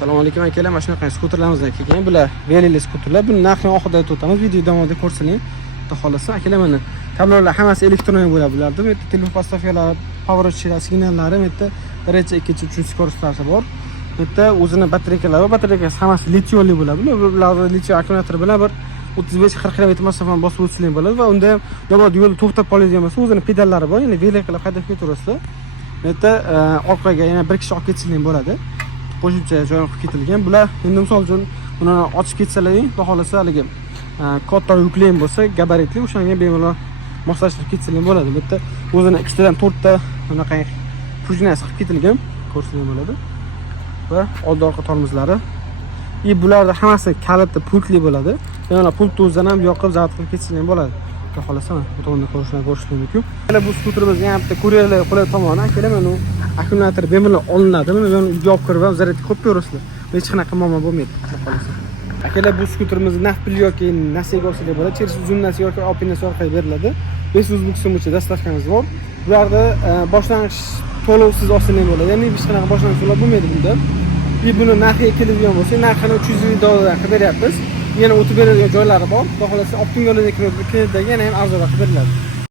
Assalomu alaykum akalar. Mana shunaqa skuterlarimizdan kelgan. Bular velili skuterlar. Buni narxini oxirida aytib o'tamiz. Video davomida ko'rsaling. Xudo xolasa akalar mana tablolar hammasi elektron bo'ladi bularda. Bu yerda telefon postavkalar, pоворotchilar, signallari, bu yerda birinchi, ikkinchi, uchinchi skorostrasi bor. Bu yerda o'zini batareykalari bor. Batareykasi hammasi litiy-ionli bo'ladi. Bular litiy akkumulyator bilan bir 35-40 km masofani bosib o'tsangiz bo'ladi va unda nobod yo'lda to'xtab qoladigan bo'lsa, o'zini pedallari bor. Ya'ni velик qilib haydab ketaverasizlar. Bu yerda orqaga yana bir kishi olib ketsangiz bo'ladi. Qo'shimcha joy qilib ketilgan. Bular endi misol uchun buni ochib ketsalaring, xudo xolasa haligi katta yuklayim bo'lsa, gabaritli o'shanga bemalol moslashtirib ketsalang bo'ladi. Bu yerda o'zini ikkitadan 4 ta bunaqa prujnasi qilib ketilgan, ko'rsangiz bo'ladi. Va old orqa tormozlari. Bularda hammasi kaliti pultli bo'ladi. Bemalol pultni o'zidan ham yoqib, zavod qilib ketsalang bo'ladi. Xudo xolasa mana bu tomonda ko'rishingiz mumkin. Mana bu skuterimizni ham bitta kurerlar qulay tomoni, akalar mana akkumulyator bemalol olinadi. Buni yopib kirib ham zaryadga qo'yib beraverasizlar. Hech qanaqa muammo bo'lmaydi, xudo xolasa. Akalar bu skuterimizni naqd pul yoki nasiyaga olsangiz bo'ladi. Через uzunasi yoki opinasi orqali beriladi. 500 ming so'mgacha dastavkamiz bor. Bularda boshlang'ich to'lovsiz olsangiz bo'ladi. Ya'ni hech qanaqa boshlang'ich to'lov bo'lmaydi bunda. Buni narxiga keladigan bo'lsa, narxini 300 ming dollardan qilib beryapmiz. Yana o'tib beradigan joylari bor. Xudo xolasa Optim yo'lida kirib yana ham arzonroq beriladi.